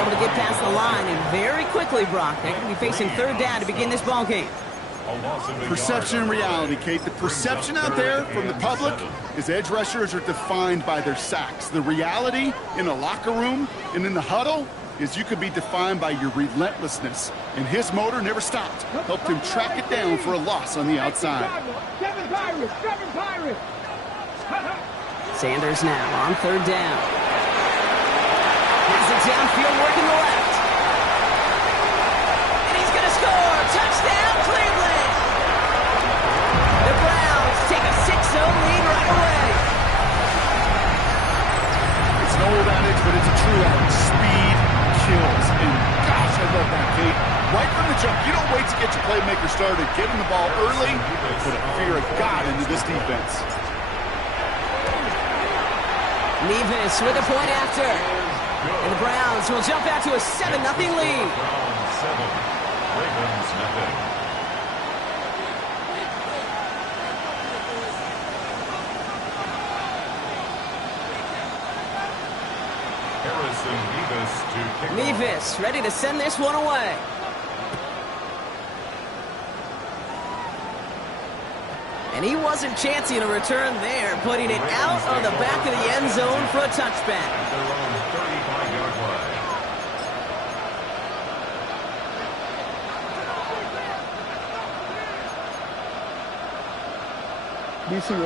able to get past the line, and very quickly, Brock, they're going to be facing third down to begin this ball game. Perception and reality, Kate. The perception out there from the public is edge rushers are defined by their sacks. The reality in a locker room and in the huddle is you could be defined by your relentlessness. And his motor never stopped. Helped him track it down for a loss on the outside. Sanders now on third down. Has it downfield, working the left. And he's going to score. Touchdown, Cleveland. The Browns take a 6-0 lead right away. It's an old adage, but it's a true adage. Speed kills. And gosh, I love that, Kate. Right from the jump, you don't wait to get your playmaker started. Get him the ball early, put a fear of God into this defense. Nevis with a point after. And the Browns will jump out to a 7-0 lead. Browns 7, Ravens nothing. Harrison Nevis to kick off. Nevis ready to send this one away. And he wasn't chancing a return there, putting it out on the back of the end zone for a touchback. At their own 35-yard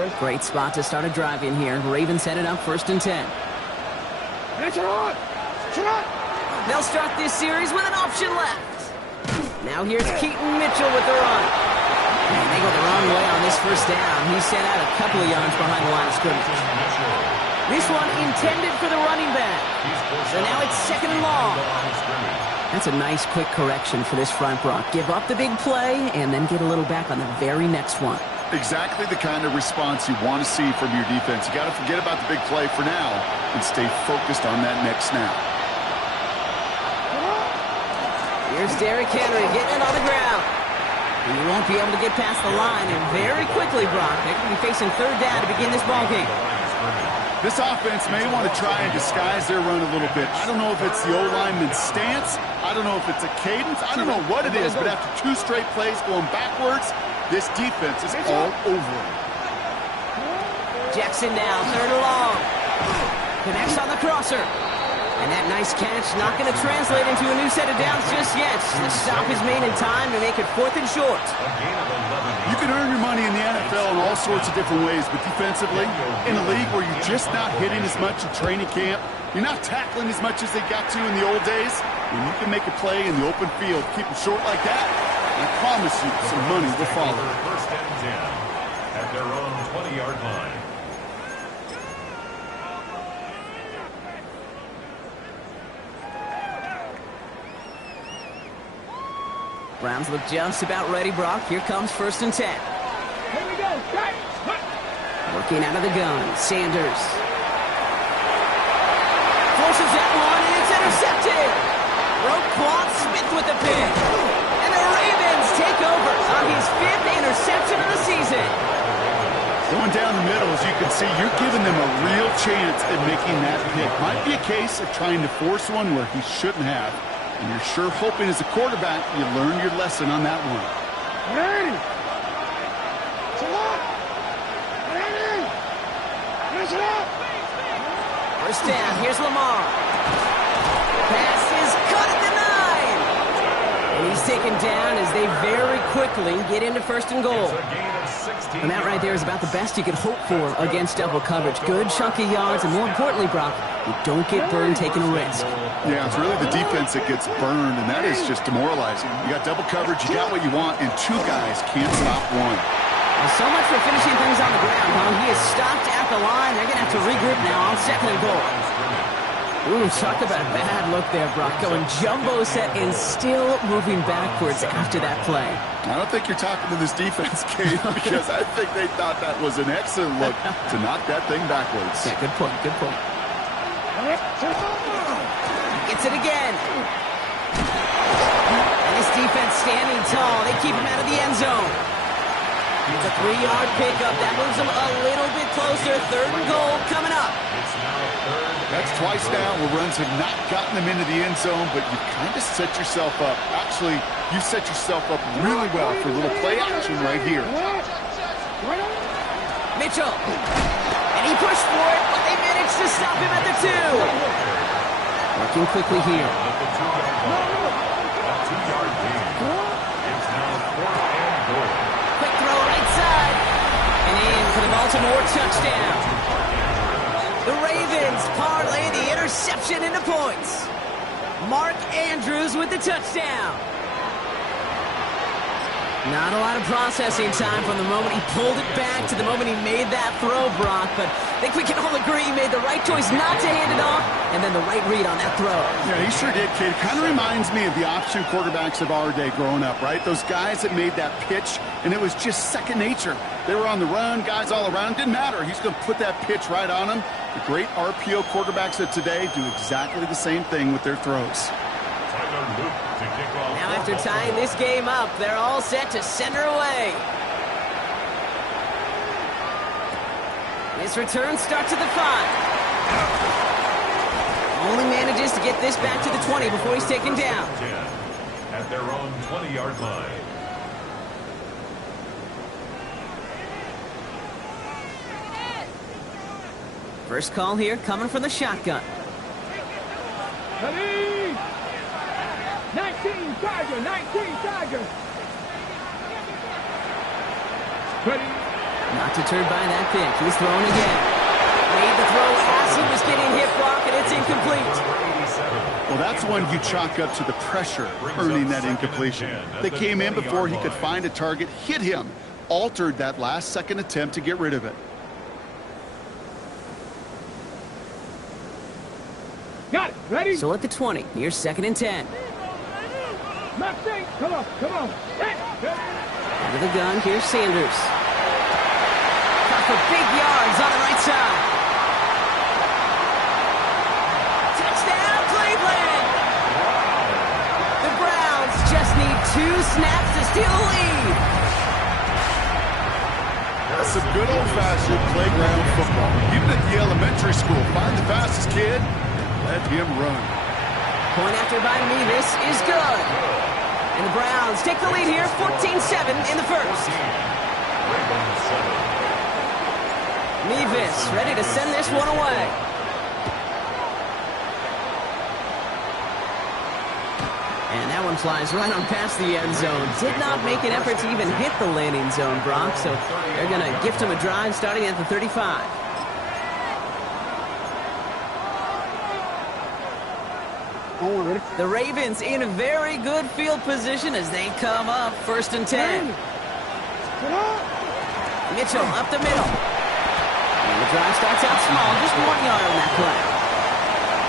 line. Great spot to start a drive in here. Ravens headed up 1st and 10. They'll start this series with an option left. Now here's Keaton Mitchell with the run. And they go the wrong way on this first down. He's sent out a couple of yards behind the line of scrimmage. This one intended for the running back. So now it's 2nd and long. That's a nice quick correction for this front, Brock. Give up the big play and then get a little back on the very next one. Exactly the kind of response you want to see from your defense. You got to forget about the big play for now and stay focused on that next snap. Here's Derrick Henry getting it on the ground. And you won't be able to get past the line, and very quickly, Brock, they're going to be facing third down to begin this ball game. This offense may want to try and disguise their run a little bit. I don't know if it's the O-lineman's stance. I don't know if it's a cadence. I don't know what it is, but after 2 straight plays going backwards, this defense is all over it. Jackson now, 3rd and long. Connects on the crosser. And that nice catch not going to translate into a new set of downs just yet. The stop is made in time to make it 4th and short. You can earn your money in the NFL in all sorts of different ways, but defensively, in a league where you're just not hitting as much in training camp, you're not tackling as much as they got to in the old days, when you can make a play in the open field, keep it short like that, I promise you some money will follow. 1st and 10 at their own 20-yard line. Browns look just about ready, Brock. Here comes 1st and 10. Here we go. Working out of the gun, Sanders. Forces that one, and it's intercepted. Roquan Smith with the pick. And the Ravens take over on his 5th interception of the season. Going down the middle, as you can see, you're giving them a real chance at making that pick. Might be a case of trying to force one where he shouldn't have. And you're sure hoping as a quarterback you learn your lesson on that one. Ready. First down, here's Lamar. Pass is caught at the 9. And he's taken down as they very quickly get into 1st and goal. And that right there is about the best you could hope for against double coverage. Good chunky yards, and more importantly, Brock, you don't get burned taking a risk. Yeah, it's really the defense that gets burned, and that is just demoralizing. You got double coverage, you got what you want, and 2 guys can't stop one. Well, so much for finishing things on the ground, huh? He is stopped at the line. They're going to have to regroup now on 2nd and goal. Ooh, talk about a bad look there, Brock. Going jumbo set and still moving backwards after that play. I don't think you're talking to this defense, Kate, because I think they thought that was an excellent look to knock that thing backwards. Yeah, good point, good point. Gets it again. And this defense standing tall. They keep him out of the end zone. It's a 3-yard pickup. That moves them a little bit closer. 3rd and goal coming up. That's twice now where runs have not gotten them into the end zone, but you kind of set yourself up. Actually, you set yourself up really well for a little play action right here. Mitchell. And he pushed for it, but they managed to stop him at the 2. Working quickly here. At the 2-yard line. A 2-yard gain. It's now 4th and goal. Quick throw right side. And in for the Baltimore touchdown. The Ravens parlay the interception into points. Mark Andrews with the touchdown. Not a lot of processing time from the moment he pulled it back to the moment he made that throw, Brock. But I think we can all agree he made the right choice not to hand it off, and then the right read on that throw. Yeah, he sure did, kid. Kind of reminds me of the option quarterbacks of our day growing up, right? Those guys that made that pitch, and it was just second nature. They were on the run, guys all around. Didn't matter. He's going to put that pitch right on them. The great RPO quarterbacks of today do exactly the same thing with their throws. Tyler Luke to kick off. Now after tying this game up, they're all set to send her away. This return starts at the 5. Only manages to get this back to the 20 before he's taken down. 10 at their own 20-yard line. First call here coming from the shotgun. Ready? 19 Tiger, 19 Tiger. Ready? Not deterred by that pick. He's throwing again. Made the throw as he was getting hit, Brock, and it's incomplete. Well, that's one you chalk up to the pressure earning that incompletion. They came in before he could find a target, hit him, altered that last-second attempt to get rid of it. Got it. Ready? So at the 20, here's 2nd and 10. Mustang, come on, come on. Hey, Out of the gun, here's Sanders. Got for big yards on the right side. Touchdown, Cleveland! The Browns just need 2 snaps to steal a lead. That's some good old-fashioned playground football. Even at the elementary school, find the fastest kid, let him run. Point after by Mevis is good. And the Browns take the lead here, 14-7 in the first. Mevis ready to send this one away. And that one flies right on past the end zone. Did not make an effort to even hit the landing zone, Brock. So they're going to gift him a drive starting at the 35. The Ravens in a very good field position as they come up 1st and 10. Mitchell up the middle. And the drive starts out small, just 1 yard on that play.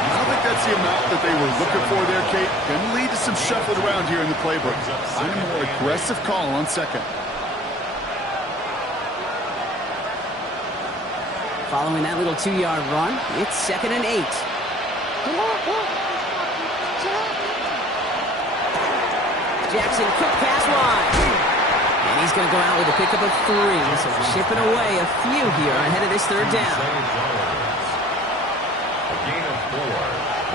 I don't think that's the amount that they were looking for there, Kate. Going to lead to some shuffling around here in the playbook. I'm a more aggressive call on 2nd. Following that little 2-yard run, it's 2nd and 8. Jackson, quick pass wide. And he's going to go out with a pickup of 3. So chipping away a few here ahead of this 3rd down. A gain of 4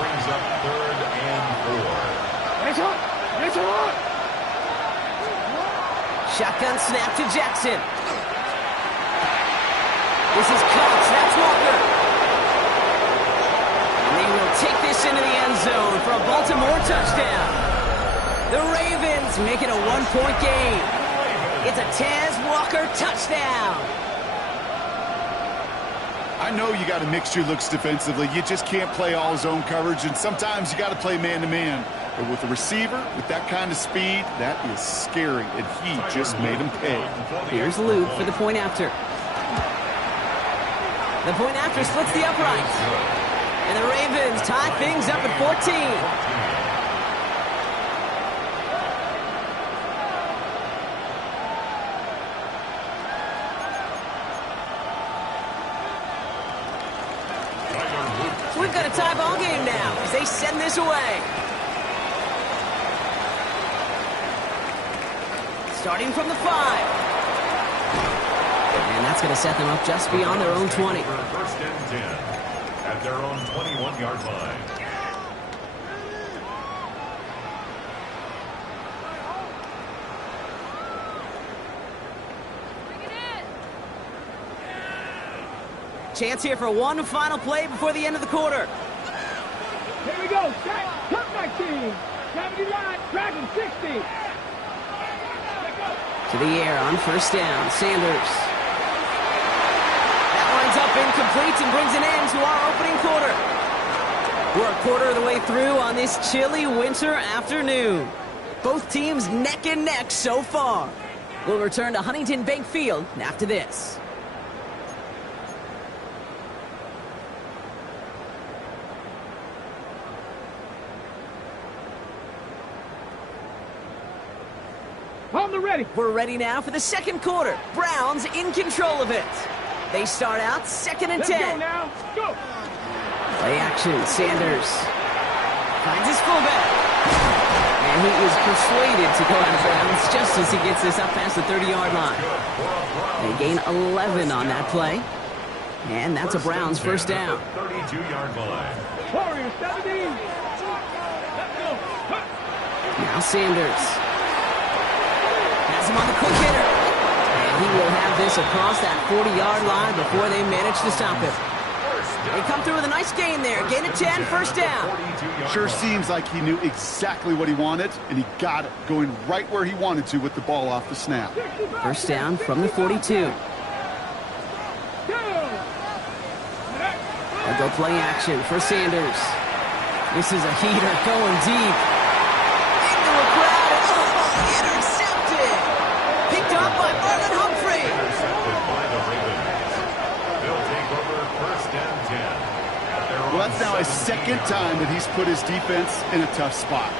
brings up 3rd and 4. Shotgun snap to Jackson. This is Cox. That's Walker. And they will take this into the end zone for a Baltimore touchdown. The Ravens make it a 1-point game. It's a Taz Walker touchdown. I know you got to mix your looks defensively. You just can't play all zone coverage, and sometimes you got to play man-to-man. But with a receiver, with that kind of speed, that is scary, and he just made him pay. Here's Luke for the point after. The point after splits the uprights. And the Ravens tie things up at 14. We've got a tie ball game now as they send this away. Starting from the 5. And that's going to set them up just beyond their own 20. 1st and 10 at their own 21-yard line. Chance here for one final play before the end of the quarter. Here we go. Cut back team. 79, Dragon 60. To the air on first down. Sanders. That lines up incomplete and brings an end to our opening quarter. We're a quarter of the way through on this chilly winter afternoon. Both teams neck and neck so far. We'll return to Huntington Bank Field after this. On the ready. We're ready now for the second quarter. Browns in control of it. They start out 2nd and 10. Let's go now. Go. Play action. Sanders finds his fullback. And he is persuaded to go out of bounds just as he gets this up past the 30-yard line. They gain 11 on that play. And that's a Browns first down. 32-yard line. Warriors 17. Let's go. Cut. Now Sanders. Has him on the quick hitter. And he will have this across that 40-yard line before they manage to stop him. They come through with a nice gain there. Gain of 10, first down. Sure seems like he knew exactly what he wanted, and he got it, going right where he wanted to with the ball off the snap. First down from the 42. They'll go play action for Sanders. This is a heater going deep. Into a crowd. Oh, intercepted. Picked up by Marlon Humphrey. Intercepted by the Ravens. They'll take over first and 10. Well, that's now his second time that he's put his defense in a tough spot.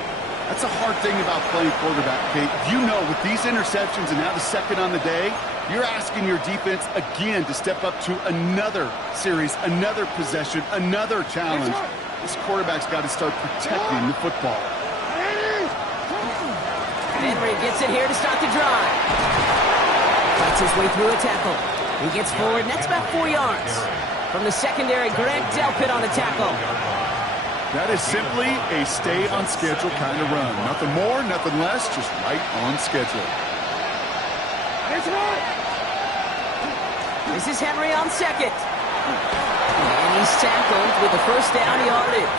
That's a hard thing about playing quarterback, Kate. You know, with these interceptions and now the second on the day, you're asking your defense again to step up to another series, another possession, another challenge. This quarterback's got to start protecting the football. Henry gets it here to start the drive. Fights his way through a tackle. He gets forward, and that's about 4 yards. From the secondary, Greg Delpit on the tackle. That is simply a stay-on-schedule kind of run. Nothing more, nothing less, just right on schedule. This is Henry on second. And he's tackled with the first down yardage.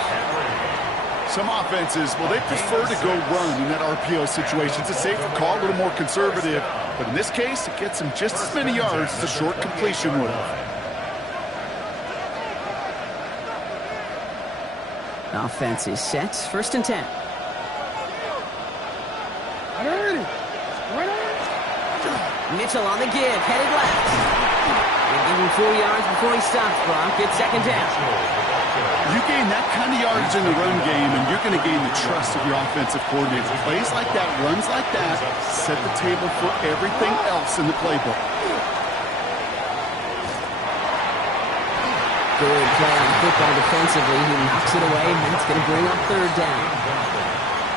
Some offenses, well, they prefer to go run in that RPO situation. It's a safer call, a little more conservative. But in this case, it gets him just as many yards as a short completion would have. Offense is set. First and 10. Mitchell on the give, headed left. They give him 4 yards before he stops, Brock. It's second down. You gain that kind of yardage in the run game, and you're going to gain the trust of your offensive coordinator. Plays like that, runs like that, set the table for everything else in the playbook. Good play on football defensively. He knocks it away, and that's going to bring up third down.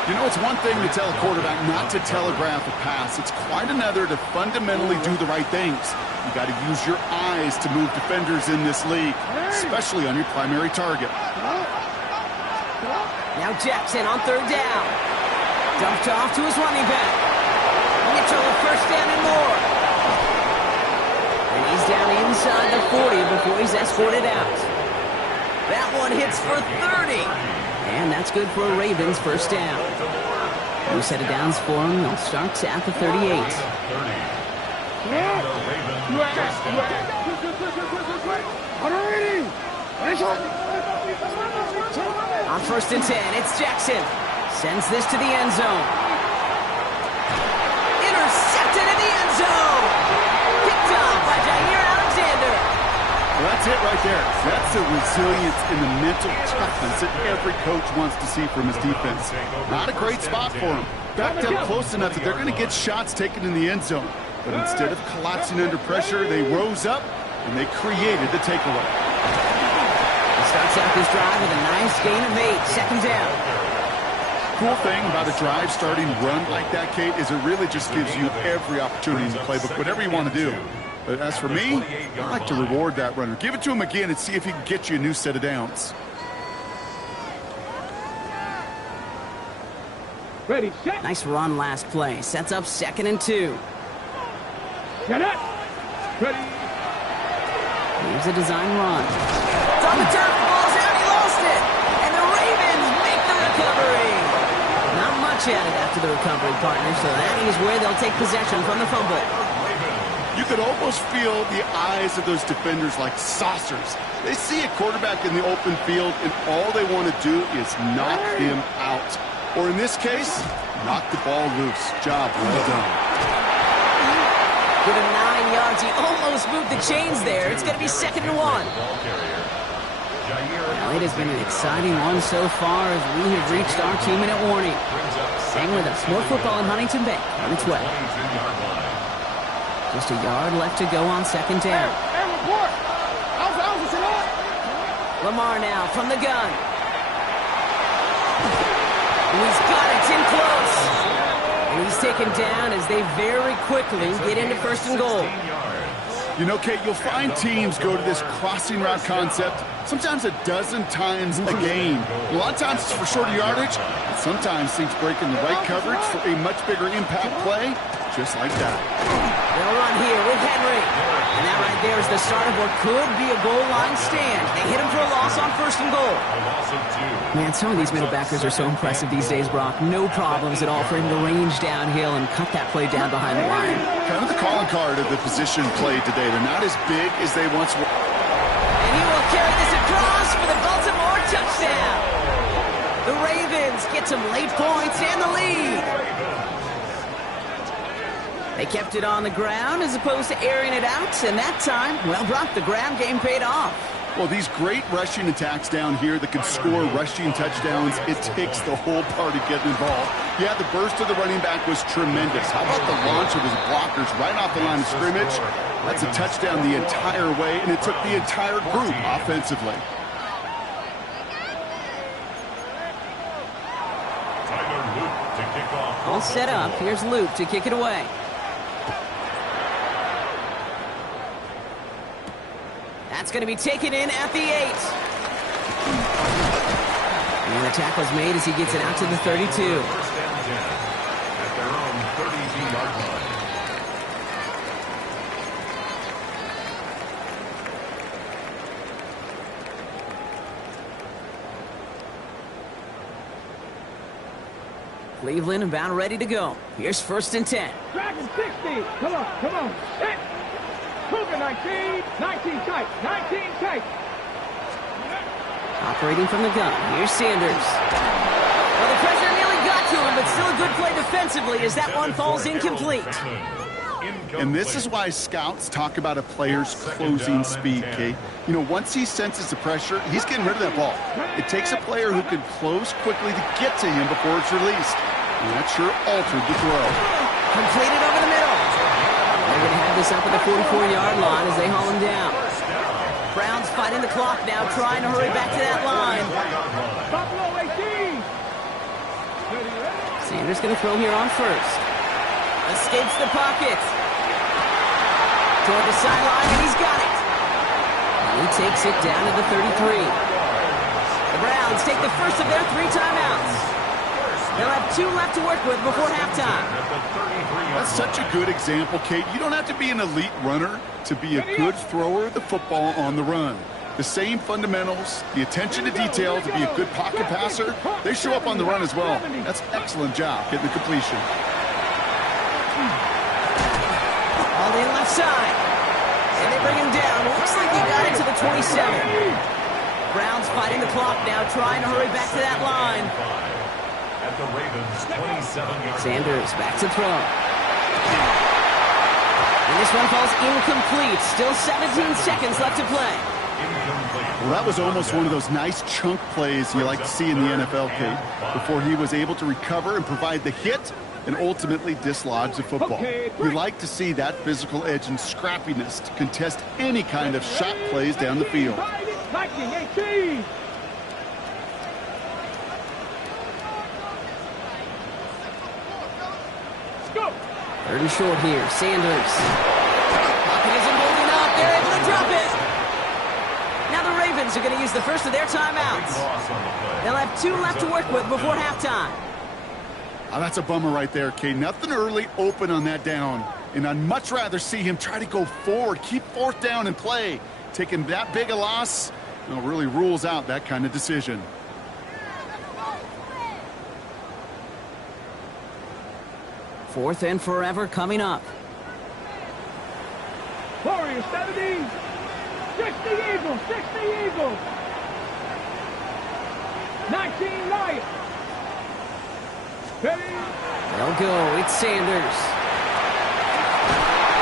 You know, it's one thing to tell a quarterback not to telegraph a pass. It's quite another to fundamentally do the right things. You got to use your eyes to move defenders in this league, especially on your primary target. Now Jackson on third down. Dumped off to his running back. Mitchell a first down and more. And he's down inside the 40 before he's escorted out. That one hits for 30. And that's good for a Ravens first down. New set of downs for him. They'll start at the 38. On first and 10, it's Jackson. Sends this to the end zone. Intercepted in the end zone. Picked up by Jair Alexander. Well, that's it right there. That's the resilience and the mental toughness that every coach wants to see from his defense. Not a great spot for him. Backed up close enough that they're going to get shots taken in the end zone. But instead of collapsing under pressure, they rose up and they created the takeaway. He starts out this drive with a nice gain of 8. Second down. Cool thing about a drive starting run like that, Kate, is it really just gives you every opportunity in the playbook, whatever you want to do. But as for me, I like to reward that runner. Give it to him again and see if he can get you a new set of downs. Ready, set. Nice run last play. Sets up 2nd and 2. Get up. Ready. Here's a design run. It's on the turf. The ball's out. He lost it. And the Ravens make the recovery. Not much added after the recovery, partner, so that is where they'll take possession from the fumble. You could almost feel the eyes of those defenders like saucers. They see a quarterback in the open field, and all they want to do is knock him out. Or in this case, knock the ball loose. Job well done. With a 9 yards, he almost moved the chains there. It's going to be 2nd and 1. Well, it has been an exciting one so far as we have reached our 2-minute warning. Staying with us, more football in Huntington Bank on its way. Just a yard left to go on 2nd down. Hey, report. Lamar now from the gun. He's got it. It's in close. And he's taken down as they very quickly get into 1st and goal. You know, Kate, you'll find teams go to this crossing route concept sometimes a dozen times a game. A lot of times it's for shorter yardage, but sometimes things break in the right coverage for a much bigger impact play, just like that. They'll run here with Henry. And that right there is the start of what could be a goal line stand. They hit him for a loss on 1st and goal. Man, some of these middle backers are so impressive these days, Brock. No problems at all for him to range downhill and cut that play down behind the line. Kind of the calling card of the position played today. They're not as big as they once were. And he will carry this across for the Baltimore touchdown. The Ravens get some late points and the lead. They kept it on the ground as opposed to airing it out, and that time, well, Brock, the ground game paid off. Well, these great rushing attacks down here that can score rushing touchdowns, it takes the whole party getting involved. Yeah, the burst of the running back was tremendous. How about the launch of his blockers right off the line of scrimmage? That's a touchdown the entire way, and it took the entire group offensively. All set up. Here's Luke to kick it away. That's going to be taken in at the 8. And the tackle's made as he gets it out to the 32. First down 10 at their own 32-yard line. Cleveland about ready to go. Here's 1st and 10. Dragon 60. Come on, come on. Hit. Cougar 19. 19 tight. 19 tight. Operating from the gun. Here's Sanders. Well, the pressure nearly got to him, but still a good play defensively as that one falls incomplete. And this is why scouts talk about a player's closing speed, Kate. You know, once he senses the pressure, he's getting rid of that ball. It takes a player who can close quickly to get to him before it's released. And that sure altered the throw. Completed over the middle. They're going to have this up at the 44-yard line as they haul him down. Browns fighting the clock now, trying to hurry back to that line. Buffalo 18. Sanders going to throw here on 1st. Escapes the pocket. Toward the sideline, and he's got it. And he takes it down to the 33. The Browns take the first of their 3 timeouts. They'll have 2 left to work with before halftime. That's such a good example, Kate. You don't have to be an elite runner to be a good thrower of the football on the run. The same fundamentals, the attention to detail to be a good pocket passer, they show up on the run as well. That's an excellent job getting the completion. All in left side. And they bring him down. Looks like he got it to the 27. Browns fighting the clock now, trying to hurry back to that line. At the Ravens 27-yard Sanders back to throw. And this one falls incomplete. Still 17 seconds left to play. Well, that was almost one of those nice chunk plays you like to see in the NFL, Kate, before he was able to recover and provide the hit and ultimately dislodge the football. You like to see that physical edge and scrappiness to contest any kind of shot plays down the field. 19-18. Third and short here. Sanders. Pocket is in Ravens are going to use the first of their timeouts. They'll have 2 left to work with before halftime. Oh, that's a bummer right there, Kate. Nothing early open on that down. And I'd much rather see him try to go forward, keep 4th down and play. Taking that big a loss, really rules out that kind of decision. Fourth and forever coming up. Warriors 70. 60 Eagles. 60 Eagles. 19 Lions. Ready? They'll go. It's Sanders.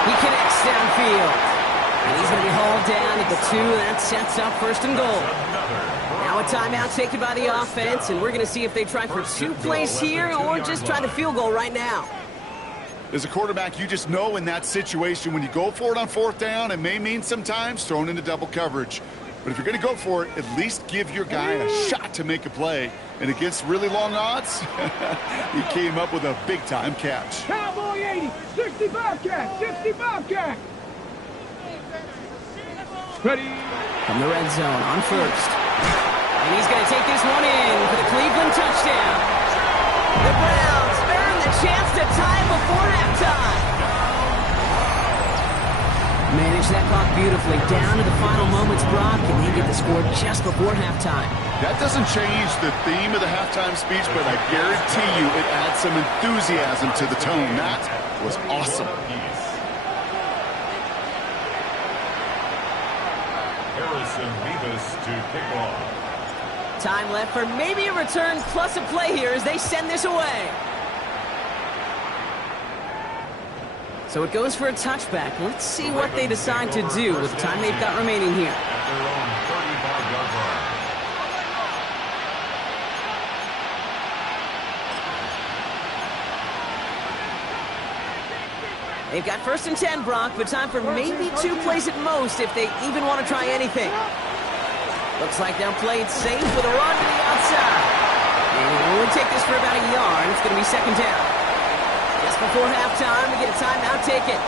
He connects downfield. And he's going to be hauled down at the 2. That sets up 1st and goal. Now a timeout taken by the offense, and we're going to see if they try for 2 plays here or just try the field goal right now. As a quarterback, you just know in that situation when you go for it on 4th down, it may mean sometimes thrown into double coverage. But if you're going to go for it, at least give your guy a shot to make a play. And against really long odds, he came up with a big-time catch. Cowboy 80. 65 catch. 65 catch. Ready? From the red zone on 1st. And he's going to take this one in for the Cleveland touchdown. The Browns earn the chance to tie before halftime. Manage that clock beautifully down to the final moments, Brock, and they get the score just before halftime. That doesn't change the theme of the halftime speech, but I guarantee you it adds some enthusiasm to the tone. That was awesome. Harrison Bevis to kick off. Time left for maybe a return plus a play here as they send this away. So it goes for a touchback. Let's see what they decide to do with the time they've got remaining here. At their own 35-yard line. They've got 1st and 10, Brock, but time for maybe 2 plays at most if they even want to try anything. Looks like they'll play it safe with a run to the outside. And it'll only take this for about a yard. It's going to be 2nd down. Just before halftime, we get a timeout taken.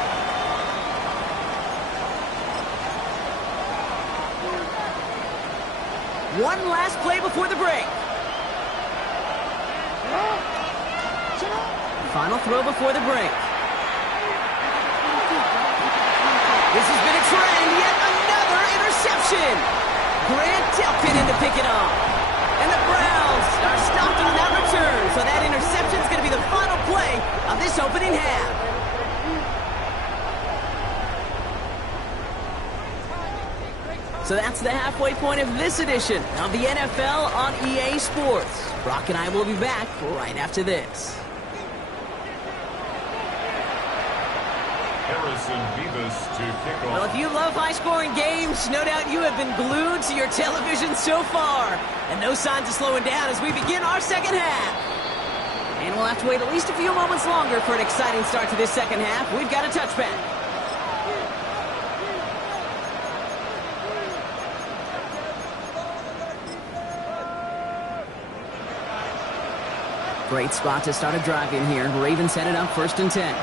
One last play before the break. Final throw before the break. This has been a trend, yet another interception. Grant Delpit in to pick it off. And the Browns are stopped on that return, so that interception is going to be the final play of this opening half. So that's the halfway point of this edition of the NFL on EA Sports. Brock and I will be back right after this. Harrison Bevis to kick off. Well, if you love high-scoring games, no doubt you have been glued to your television so far. And no signs of slowing down as we begin our second half. And we'll have to wait at least a few moments longer for an exciting start to this second half. We've got a touchback. Great spot to start a drive in here. Ravens headed up 1st and 10.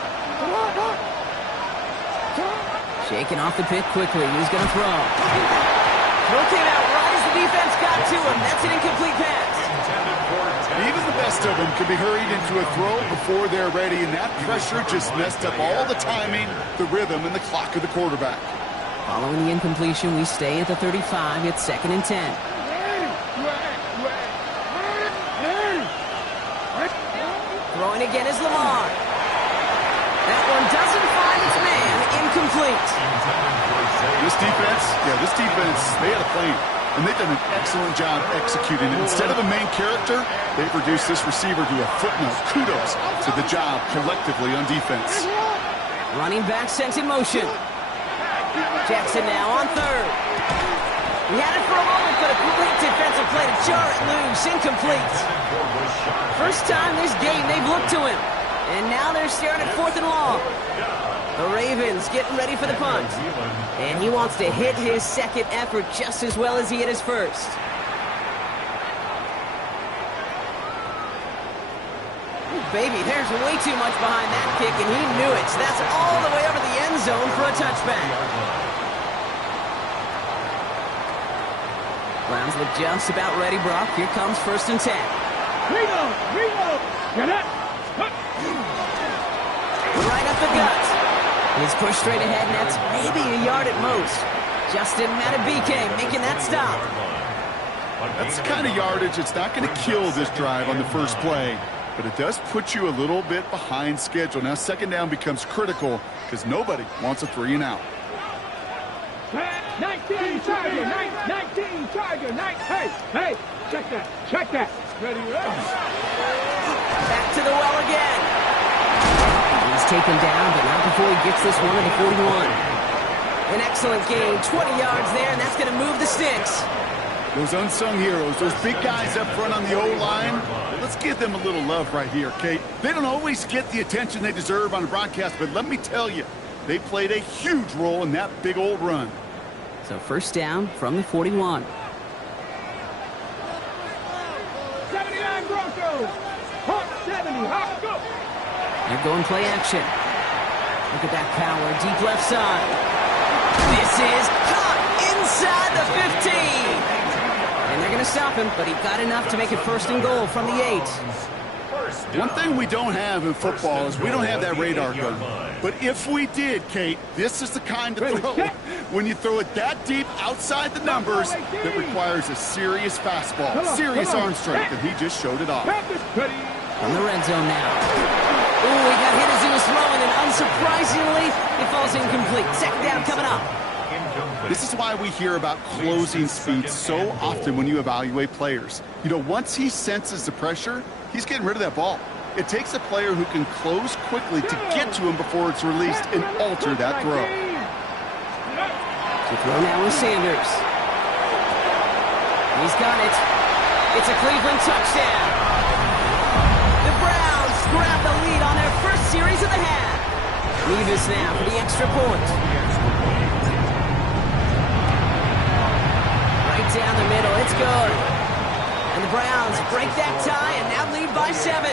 Shaking off the pick quickly. He's going to throw. Throw came out right as the defense got to him. That's an incomplete pass. Even the best of them can be hurried into a throw before they're ready, and that pressure just messed up all the timing, the rhythm, and the clock of the quarterback. Following the incompletion, we stay at the 35. It's 2nd and 10. Throwing again is Lamar. That one doesn't find its man. Incomplete. This defense, they had a plan, and they've done an excellent job executing it. Instead of a main character, they've reduced this receiver to a footnote. Kudos to the job collectively on defense. Running back sent in motion. Jackson now on 3rd. He had it for a moment, but a great defensive play to jar it loose. Incomplete. First time this game they've looked to him. And now they're staring at 4th and long. The Ravens getting ready for the punt. And he wants to hit his second effort just as well as he hit his first. Ooh, baby, there's way too much behind that kick, and he knew it. So that's all the way over the end zone for a touchback. Browns look just about ready, Brock. Here comes 1st and 10. Reload! Get it! Right up the gut. He's pushed straight ahead, and that's maybe a yard at most. Justin Matabike making that stop. That's the kind of yardage that's not going to kill this drive on the first play, but it does put you a little bit behind schedule. Now 2nd down becomes critical because nobody wants a 3 and out. 19 Charger, 19 Charger, hey, check that. Ready. Back to the well again. He's taken down, but not before he gets this one to the 41. An excellent gain, 20 yards there, and that's going to move the sticks. Those unsung heroes, those big guys up front on the O-line, let's give them a little love right here, Kate. They don't always get the attention they deserve on the broadcast, but let me tell you, they played a huge role in that big old run. So 1st down from the 41. 79 Broncos. Hawk 70. Hawk go. They're going play action. Look at that power, deep left side. This is caught inside the 15. And they're going to stop him, but he got enough to make it 1st and goal from the 8. One thing we don't have in football is we don't have that radar gun. But if we did, Kate, this is the kind of throw, when you throw it that deep outside the numbers, that requires a serious fastball, serious arm strength, and he just showed it off. From the red zone now. Ooh, he got hit as he was throwing, and unsurprisingly, it falls incomplete. 2nd down coming up. This is why we hear about closing speed so often when you evaluate players. You know, once he senses the pressure, he's getting rid of that ball. It takes a player who can close quickly to get to him before it's released and alter that throw. The throw now is Sanders. He's got it. It's a Cleveland touchdown. The Browns grab the lead on their first series of the half. Levis now for the extra point. Right down the middle. It's good. And the Browns break that tie and now lead by 7.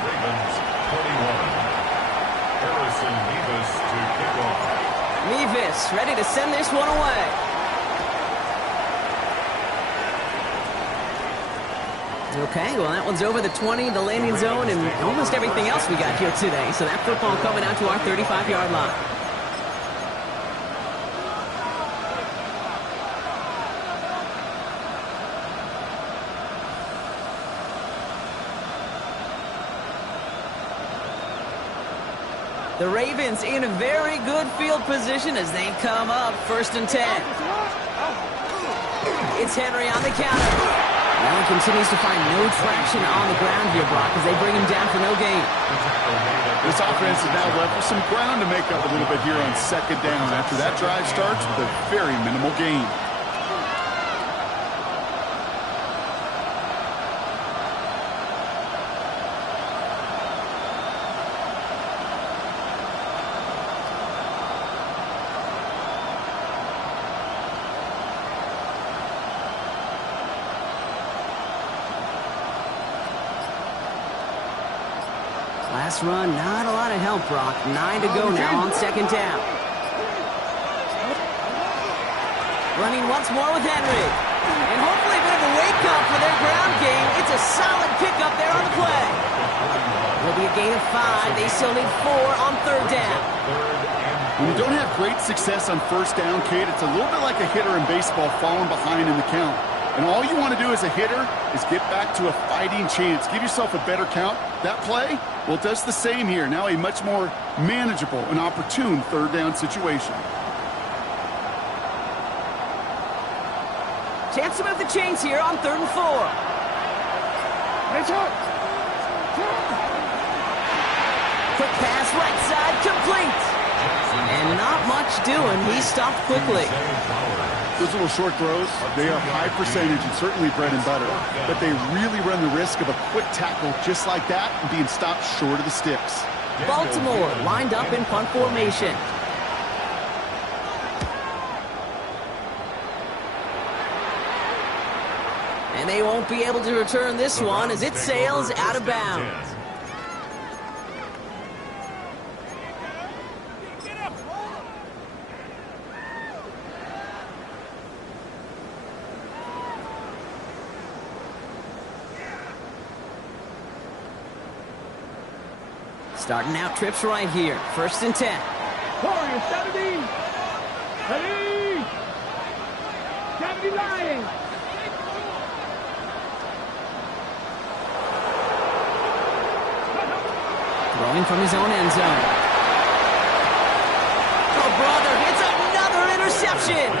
Ravens 21. Harrison Mevis to kick off. Mevis ready to send this one away. Okay, well that one's over the 20, the landing zone, and almost everything else we got here today. So that football coming out to our 35-yard line. The Ravens in a very good field position as they come up 1st and 10. It's Henry on the counter. Now he continues to find no traction on the ground here, Brock, as they bring him down for no gain. This offense is now left with some ground to make up a little bit here on 2nd down after that drive starts with a very minimal gain. Last run, not a lot of help, Brock. 9 to go now on 2nd down. Running once more with Henry. And hopefully a bit of a wake-up for their ground game. It's a solid pickup there on the play. Will be a gain of 5. They still need 4 on 3rd down. When you don't have great success on 1st down, Kate, it's a little bit like a hitter in baseball falling behind in the count. And all you want to do as a hitter is get back to a fighting chance. Give yourself a better count. That play, well, it does the same here. Now a much more manageable and opportune 3rd down situation. Chance to move the chains here on 3rd and 4. Quick pass, right side, complete. And not much doing. He stopped quickly. Those little short throws, they are high percentage and certainly bread and butter. But they really run the risk of a quick tackle just like that and being stopped short of the sticks. Baltimore lined up in punt formation. And they won't be able to return this one as it sails out of bounds. Starting out trips right here. 1st and 10. Warriors 70. Ready. 70 Lions. Throwing from his own end zone. Oh, brother, it's another interception.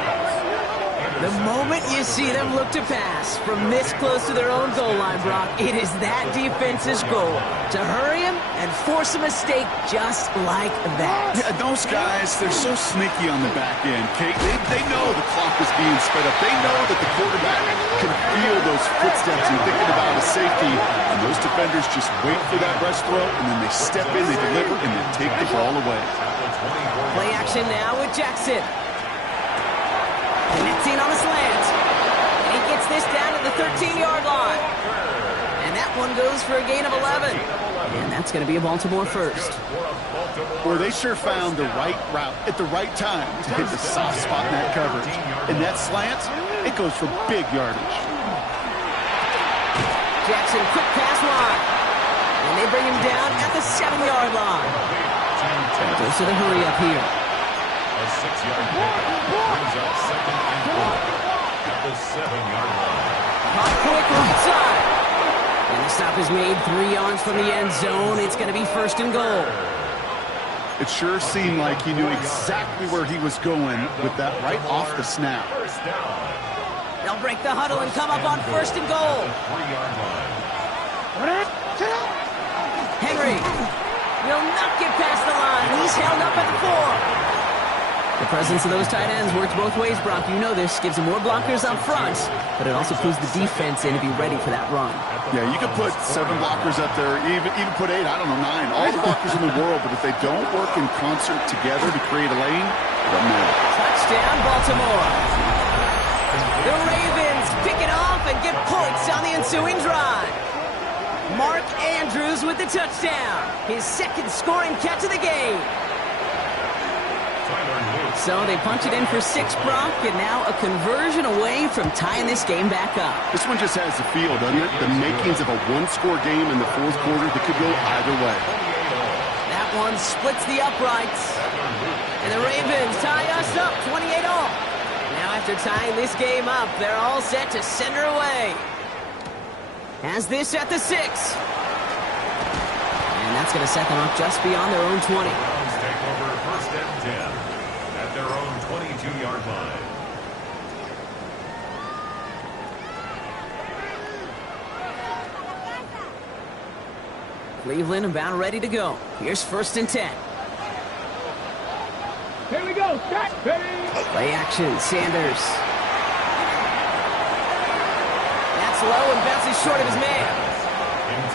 The moment you see them look to pass from this close to their own goal line, Brock, it is that defense's goal to hurry him and force a mistake just like that. Yeah, those guys, they're so sneaky on the back end, Kate. They know the clock is being sped up. They know that the quarterback can feel those footsteps and thinking about a safety. And those defenders just wait for that rush throw, and then they step in, they deliver, and then take the ball away. Play action now with Jackson. Connecting on a slant. And he gets this down to the 13-yard line. And that one goes for a gain of 11. And that's going to be a Baltimore first. Boy, they sure found the right route at the right time to hit the soft spot in that coverage. And that slant, it goes for big yardage. Jackson, quick pass line. And they bring him down at the 7-yard line. Goes to the hurry up here. A 6-yard pickup brings up 2nd and 4 at the 7-yard line. Hot quick right side. And the stop is made 3 yards from the end zone. It's going to be 1st and goal. It sure seemed like he knew exactly where he was going with that right off the snap. First down. They'll break the huddle and come up on 1st and goal. 3-yard line. Henry will not get past the line. He's held up at the 4. The presence of those tight ends works both ways, Brock. You know this. Gives them more blockers up front, but it also pulls the defense in to be ready for that run. Yeah, you could put 7 blockers up there, even put 8, I don't know, 9. All the blockers in the world, but if they don't work in concert together to create a lane, it doesn't matter. Touchdown, Baltimore. The Ravens pick it off and get points on the ensuing drive. Mark Andrews with the touchdown. His 2nd scoring catch of the game. So they punch it in for 6, Brock, and now a conversion away from tying this game back up. This one just has the feel, doesn't it? The makings of a one-score game in the 4th quarter that could go either way. That one splits the uprights. And the Ravens tie us up 28 all. Now after tying this game up, they're all set to send her away. Has this at the 6. And that's going to set them up just beyond their own 20. Browns take over 1st and 10 at their own 22-yard line. Cleveland about ready to go. Here's 1st and 10. Here we go. Set. Ready. Play action. Sanders. That's low and bounces short of his man.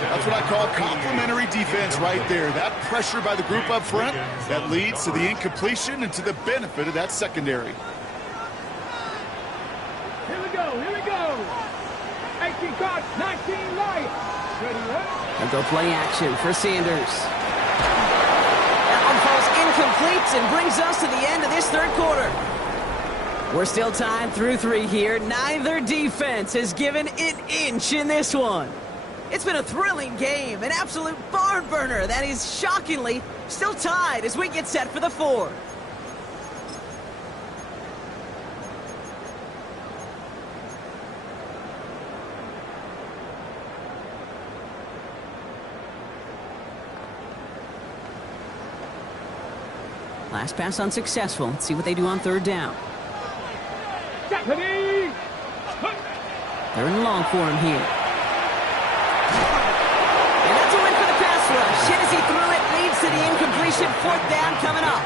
That's what I call complementary defense right there. That pressure by the group up front, that leads to the incompletion and to the benefit of that secondary. Here we go. Here we go. 18 cards, 19 Lions. Ready, ready. And go play action for Sanders. That one falls incomplete and brings us to the end of this 3rd quarter. We're still tied through 3 here. Neither defense has given an inch in this one. It's been a thrilling game, an absolute barn burner that is shockingly still tied as we get set for the 4th. Last pass unsuccessful. Let's see what they do on 3rd down. Ready. 3rd and long for him here. And that's a win for the pass rush. Hit as he threw it, leads to the incompletion. 4th down coming up.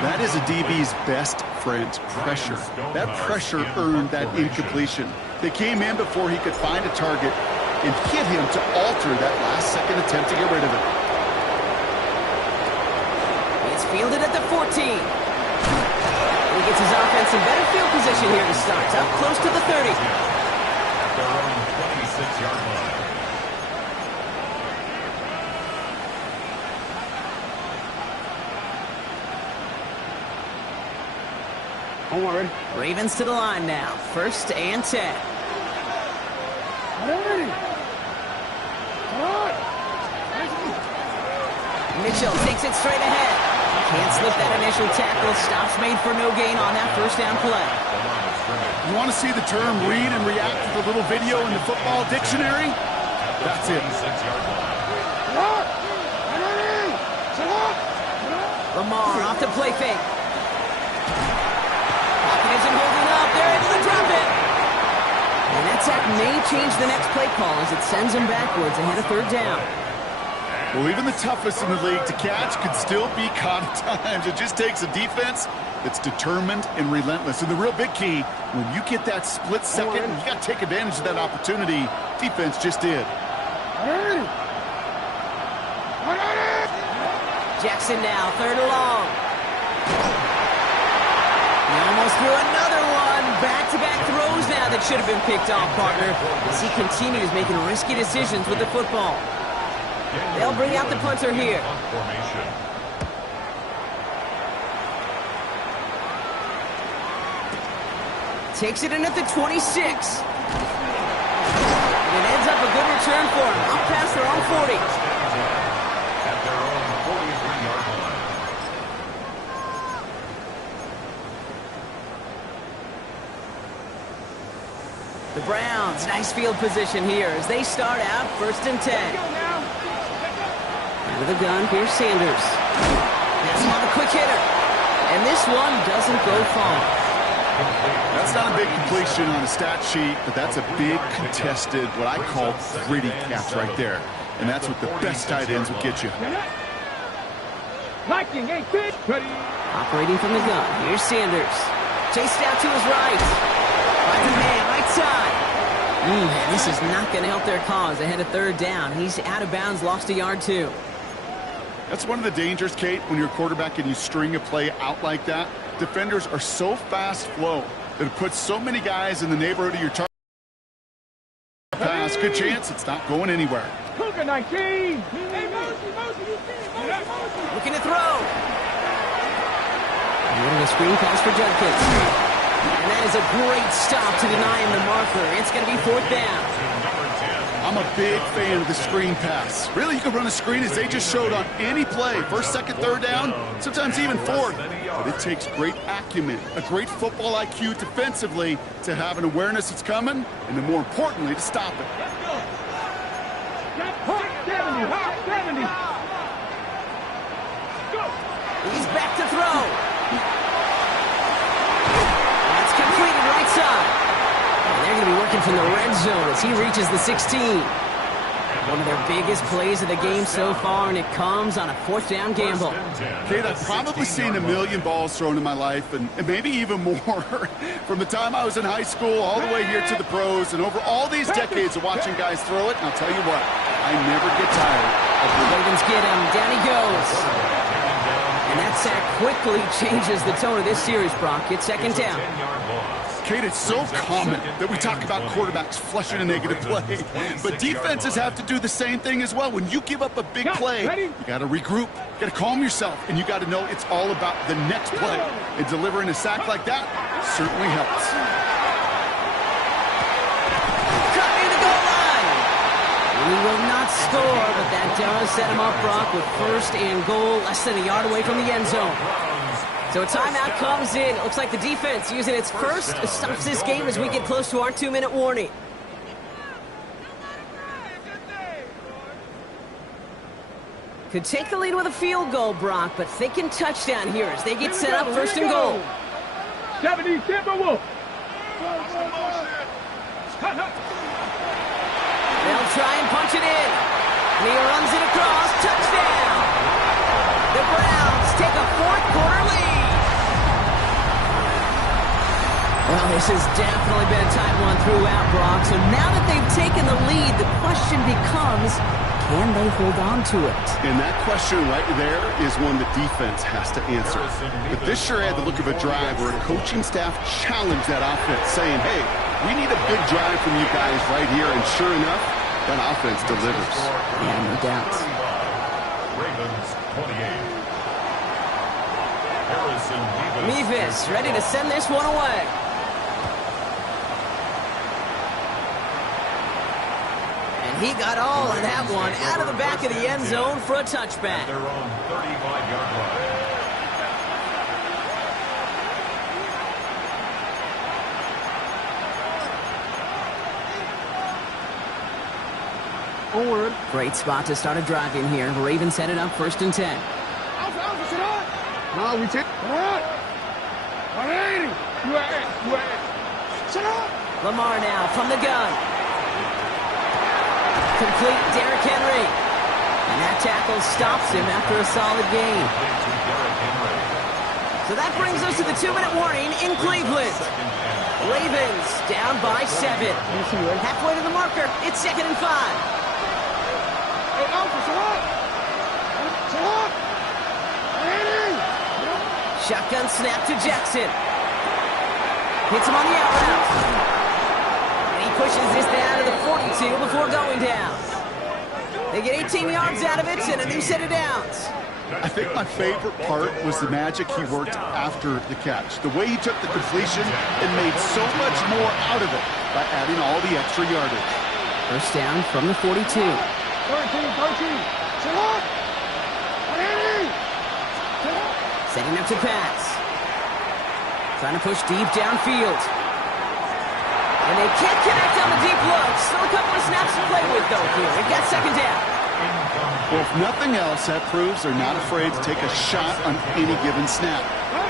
That is a DB's best friend, pressure. That pressure earned that incompletion. They came in before he could find a target and hit him to alter that last-second attempt to get rid of it. It's fielded at the 14. He gets his offense in better field position here to start. Up close to the 30. At their own 26-yard line. Ready. Ravens to the line now. 1st and 10. Ready. Mitchell takes it straight ahead. Can't slip that initial tackle. Stops made for no gain on that first down play. You want to see the term read and react to the little video in the football dictionary? That's it. Lamar off the play fake. Pocket isn't holding up. They're able to drop it. And that sack may change the next play call as it sends them backwards ahead of third down. Well, even the toughest in the league to catch could still be caught at times. It just takes a defense that's determined and relentless. And the real big key, when you get that split second, you got to take advantage of that opportunity. Defense just did. Jackson now, third and long. He almost threw another one. Back-to-back throws now that should have been picked off, partner, as he continues making risky decisions with the football. They'll bring out the punter here. Takes it in at the 26. And it ends up a good return for him. Up past their own 40. At their own 43-yard line. The Browns, nice field position here as they start out 1st and 10. Out of the gun, here's Sanders. That's on a quick hitter. And this one doesn't go far. That's not a big completion on a stat sheet, but that's a big contested, what I call gritty catch right there. And that's what the best tight ends will get you. Liking 18. Ready. Operating from the gun, here's Sanders. Chased out to his right. Finds a man, right side. This is not going to help their cause ahead of third down. He's out of bounds, lost a yard too. That's one of the dangers, Kate, when you're a quarterback and you string a play out like that. Defenders are so fast flow that it puts so many guys in the neighborhood of your target pass. Good chance it's not going anywhere. Cougar 19. Hey, Looking to throw. Getting a screen pass for Judkins. And that is a great stop to deny him the marker. It's going to be 4th down. I'm a big fan of the screen pass. Really, you can run a screen as they just showed on any play. 1st, 2nd, 3rd down, sometimes even 4th. But it takes great acumen, a great football IQ defensively to have an awareness it's coming, and then more importantly, to stop it. 70. He's back to throw. That's completed right side. And they're going to be working from the red zone as he reaches the 16. One of their biggest plays of the game so far, and it comes on a 4th down gamble. Kate, I've probably seen a million balls thrown in my life, and maybe even more. From the time I was in high school all the way here to the pros, and over all these decades of watching guys throw it, and I'll tell you what, I never get tired. The Ravens get him. Down he goes. And that sack quickly changes the tone of this series, Brock. It's 2nd down. Kate, it's so common that we talk about quarterbacks flushing a negative play, but defenses have to do the same thing as well. When you give up a big play, you got to regroup, you got to calm yourself, and you got to know it's all about the next play. And delivering a sack like that certainly helps. Cut near the goal line. He will not score, but that does set him up, Brock, with 1st and goal, less than a yard away from the end zone. So a timeout comes in. It looks like the defense using its first stops this game as we get close to our 2-minute warning. Could take the lead with a field goal, Brock, but thinking touchdown here as they get set up 1st and goal. 70 Timberwolves. They'll try and punch it in. And he runs it across. Touchdown! The Browns take a 4th quarter lead. Well, this has definitely been a tight one throughout, Brock. So now that they've taken the lead, the question becomes, can they hold on to it? And that question right there is one the defense has to answer. But this sure had the look of a drive where a coaching staff challenged that offense, saying, hey, we need a big drive from you guys right here. And sure enough, that offense delivers. Yeah, no doubt. Ravens 28. Mevis ready to send this one away. He got all of that one out of the back of the end zone for a At touchback. their own 35-yard line. Onward. Great spot to start a drive in here. Ravens headed up 1st and 10. No, we take. All right. 180. UAS. Sit up. Lamar now from the gun. Complete Derrick Henry. And that tackle stops him after a solid gain. So that brings us to the 2-minute warning in Cleveland. Ravens down by 7. Halfway to the marker. It's 2nd and 5. Hey, Alpha, sit up. Sit up. 180. Shotgun snap to Jackson. Hits him on the out route. And he pushes this down to the 42 before going down. They get 18 yards out of it and a new set of downs. I think my favorite part was the magic he worked after the catch. The way he took the completion and made so much more out of it by adding all the extra yardage. First down from the 42. 13. Sit up. 180. Sit up. Setting up to pass. Trying to push deep downfield. And they can't connect on the deep look. Still a couple of snaps to play with, though, here. They've got 2nd down. Well, if nothing else, that proves they're not afraid to take a shot on any given snap.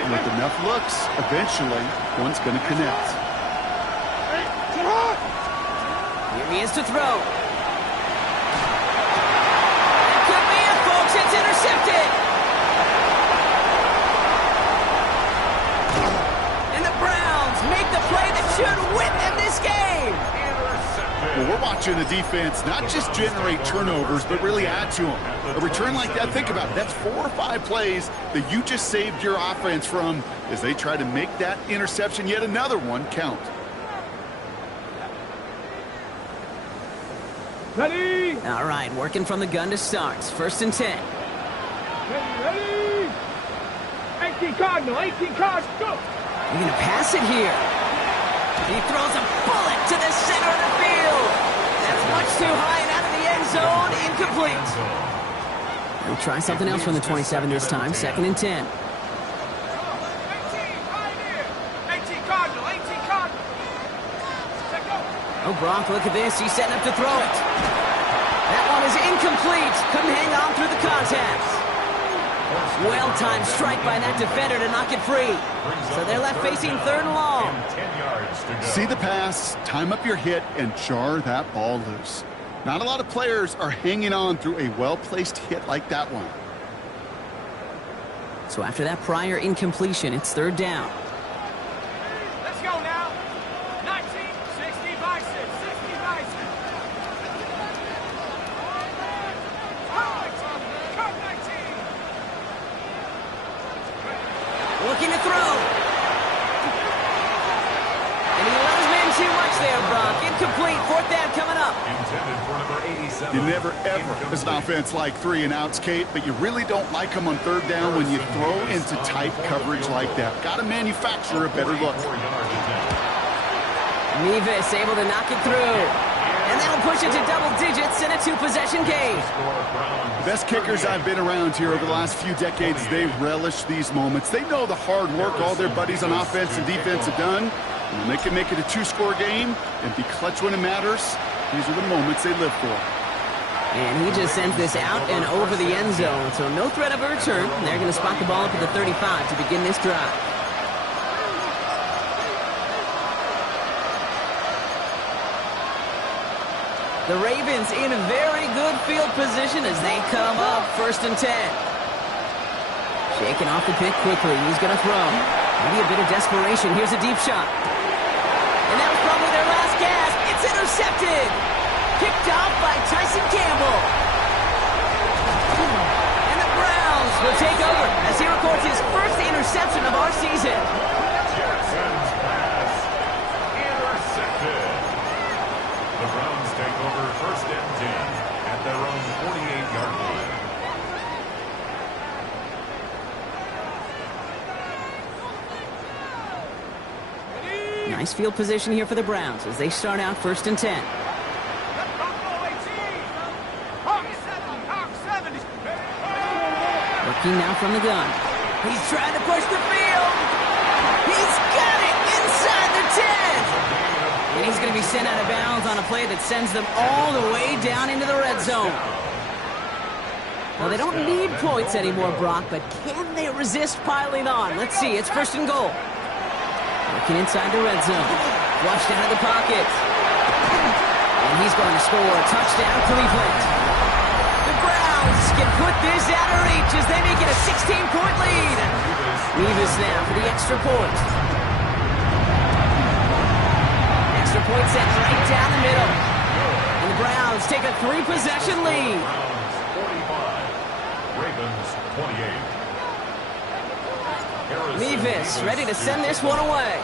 And with enough looks, eventually, one's going to connect. Hey, sit up. Here he is to throw. That could be it, folks. It's intercepted. And the Browns make the play that should win them this game. Well, we're watching a defense not just generate turnovers, but really add to them. A return like that, think about it. That's 4 or 5 plays that you just saved your offense from as they try to make that interception, yet another one, count. Ready. All right, working from the gun to start. 1st and 10. Ready. 18 Cardinal. 18 Cardinal. Go. You're going to pass it here. He throws a bullet to the center of the field. That's much too high and out of the end zone. Incomplete. We'll try something else from the 27 this time. 2nd and 10. 18 right here. 18 Cardinal. 18 Cardinal. Check go. Oh, Brock, look at this. He's setting up to throw it. That one is incomplete. Couldn't hang on through the contact. Well-timed strike by that defender to knock it free. So they're left facing 3rd and long. 10 yards to go. See the pass, time up your hit, and jar that ball loose. Not a lot of players are hanging on through a well-placed hit like that one. So after that prior incompletion, it's 3rd down. Let's go now. 19, 60 Bison. 60 Bison. Come 19. Looking to throw. And he let his man too much there, Brock. Incomplete. 4th down coming up. Intended for number 87. You never, ever, as an offense, like 3 and outs, Kate, but you really don't like them on 3rd down when you throw into tight coverage like that. Got to manufacture a better look. 4 yard attempt. Nevis able to knock it through. And that'll push it to double digits in a 2-possession game. Score Browns. The best kickers I've been around here over the last few decades, they relish these moments. They know the hard work all their buddies on offense and defense have done. And when they can make it a 2-score game and be clutch when it matters, these are the moments they live for. And he just sends this out and over the end zone. So no threat of a return. They're going to spot the ball up at the 35 to begin this drive. The Ravens in a very good field position as they come up 1st and 10. Shaking off the pick quickly. He's going to throw. Maybe a bit of desperation. Here's a deep shot. And that was probably their last gasp. It's intercepted. Picked off by Tyson Campbell. And the Browns will take over as he records his first interception of our season. Jackson's pass intercepted. The Browns take over 1st and 10 at their own 48-yard line. Nice field position here for the Browns as they start out 1st and 10. Let's go, 18. Looking now from the gun. He's trying to push the field. He's got it inside the 10. And he's going to be sent out of bounds on a play that sends them all the way down into the red zone. Well, they don't need points anymore, Brock, but can they resist piling on? Let's see. It's first and goal. Looking inside the red zone. Flushed out of the pocket. And he's going to score. Touchdown, Cleveland. The Browns can put this out of reach as they make it a 16-point lead. Mevis now for the extra point. Extra point set right down the middle. And the Browns take a 3-possession lead. Ravens 28. Mevis ready to send this one away.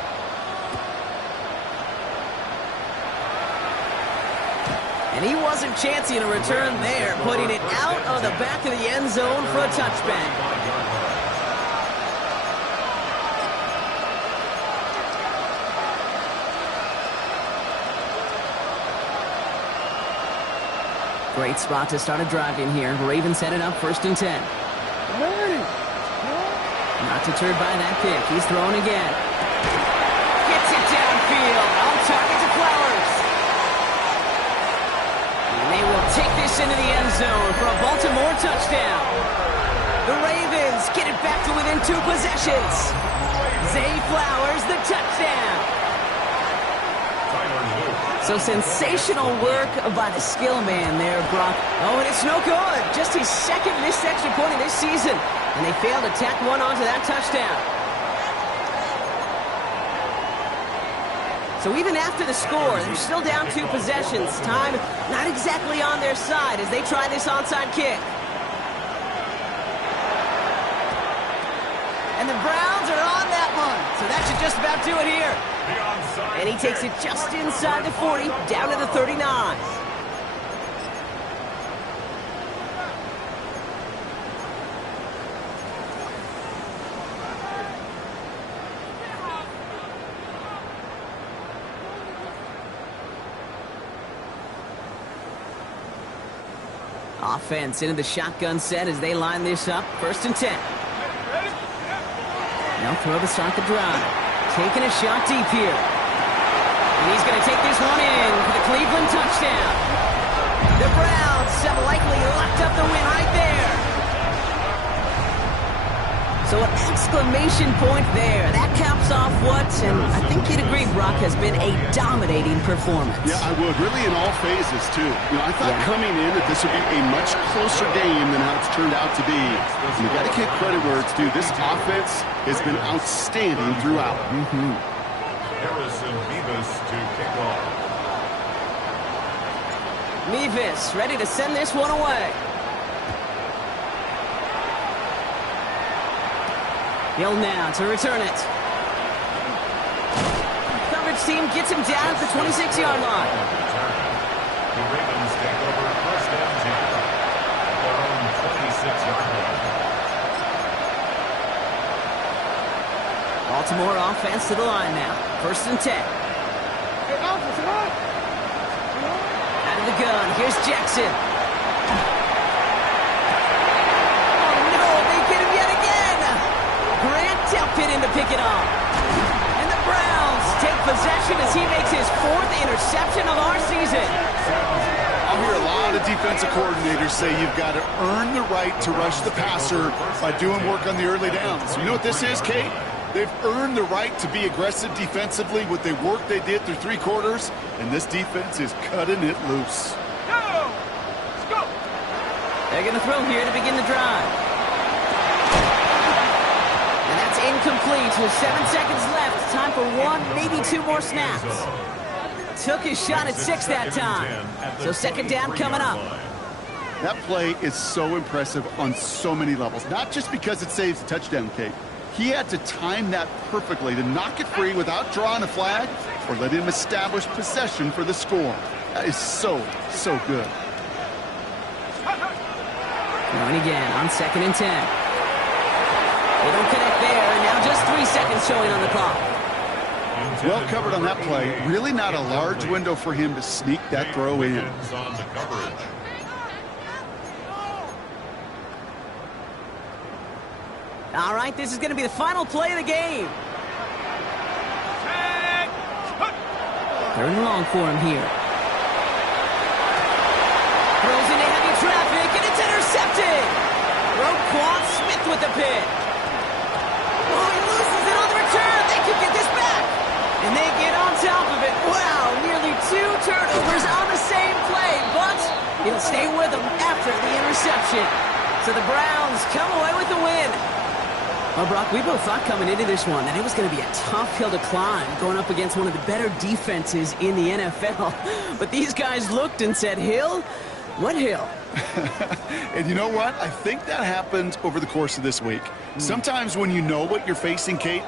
And he wasn't chancing a return there, putting it out of the back of the end zone for a touchback. Great spot to start a drive in here. Ravens headed up first and 10. Not deterred by that pick. He's throwing again. Gets it downfield. On target to Flowers. And they will take this into the end zone for a Baltimore touchdown. The Ravens get it back to within 2 possessions. Zay Flowers, the touchdown. So sensational work by the skill man there, Brock. Oh, and it's no good. Just his second missed extra point of this season. And they failed to tack one onto that touchdown. So even after the score, they're still down 2 possessions. Time not exactly on their side as they try this onside kick. And the Browns are on that one. So that should just about do it here. And he takes it just inside the 40, down to the 39. Offense into the shotgun set as they line this up. First and 10. Now throw to start the drive. Taking a shot deep here. And he's going to take this one in for the Cleveland touchdown. The Browns have likely locked up the win right there. So an exclamation point there. That caps off what, and I think you'd agree, Brock, has been a dominating performance. Yeah, I would. Really in all phases, too. I thought coming in that this would be a much closer game than how it's turned out to be. And you got to give credit where it's due. This offense has been outstanding throughout. Harrison Mevis to kick off. Mevis ready to send this one away. Hill now to return it. Coverage team gets him down at the 26-yard line. The Ravens take over first and 10 at their own 26-yard line. Baltimore offense to the line now. First and 10. Out of the gun. Here's Jackson. Oh, no. They get him yet again. Grant Delpit in to pick it off. And the Browns take possession as he makes his 4th interception of our season. I'll hear a lot of defensive coordinators say you've got to earn the right to rush the passer by doing work on the early downs. You know what this is, Kate? They've earned the right to be aggressive defensively with the work they did through 3 quarters, and this defense is cutting it loose. Let's go! They're going to throw here to begin the drive. And that's incomplete with 7 seconds left. Time for 1, maybe 2 more snaps. Took his shot at 6 that time. So second down coming up. That play is so impressive on so many levels, not just because it saves a touchdown, Kate. He had to time that perfectly to knock it free without drawing a flag or let him establish possession for the score. That is so, so good. Going again on second and 10. They don't connect there. Now just 3 seconds showing on the clock. Well covered on that play. Really not a large window for him to sneak that throw in. All right, this is going to be the final play of the game. Third and long for him here. Throws into heavy traffic, and it's intercepted. Roquan Smith with the pick. Oh, he loses it on the return. They could get this back. And they get on top of it. Wow, nearly 2 turnovers on the same play, but he'll stay with them after the interception. So the Browns come away with the win. Well, Brock, we both thought coming into this one that it was going to be a tough hill to climb going up against one of the better defenses in the NFL. But these guys looked and said, Hill? What hill? And you know what? I think that happened over the course of this week. Sometimes when you know what you're facing, Kate,